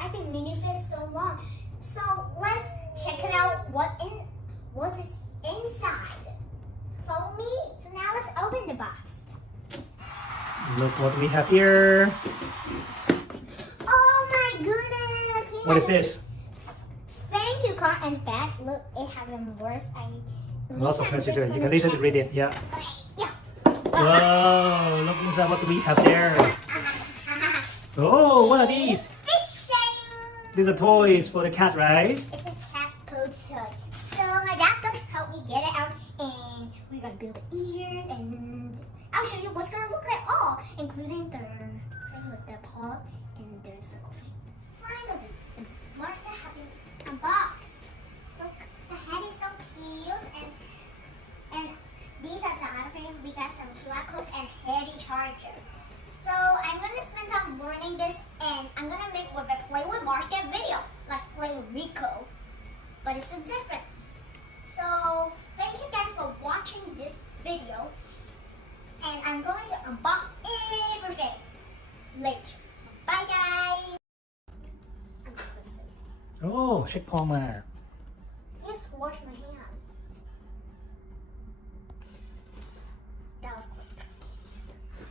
I've been meaning for so long. So let's check it out. What is inside? Follow me. So now let's open the box. Look what we have here. Oh my goodness! What is this? Thank you card and bag. Look, it has some words. Lots of messages. You can later read it. Yeah. Yeah. Whoa! Look inside. What do we have there? Oh, what are these? Fishing. These are toys for the cat, right? It's a cat coach toy. So my dad's gonna help me get it out, and we're gonna build the ears, and I'll show you what's gonna look like all, including the thing with the paw and the circle thing. Finally, the Marscat has been unboxed. Look, the head is so cute, and these are the other things. We got some QR codes and heavy charger. So I'm gonna spend time learning this, and I'm gonna make with a play with Marscat video, like play with Rico, but it's different. So thank you guys for watching this video, and I'm going to unbox everything later. Bye guys. Oh, shake palm there. Just wash my hands. That was quick.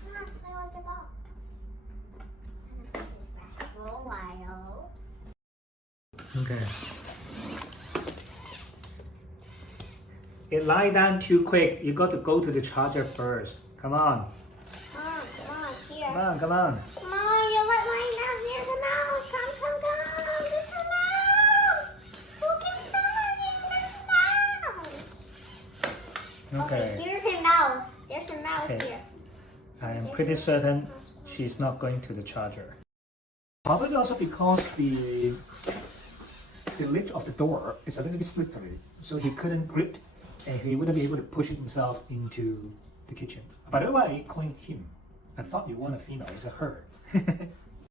Come on, play with the ball. I'm gonna put this back for a while. Okay. It lie down too quick. You got to go to the charger first. Come on. Come on, here. Come on, come on. Come on, you let mine down. Here's a mouse. Come. There's a mouse. Look at that. There's a mouse. Okay. Here's a mouse. There's a mouse Okay. here. I am pretty certain she's not going to the charger. Probably also because the lid of the door is a little bit slippery, so he couldn't grip and he wouldn't be able to push it himself into the kitchen. By the way, calling him. I thought you want a female, it's a her.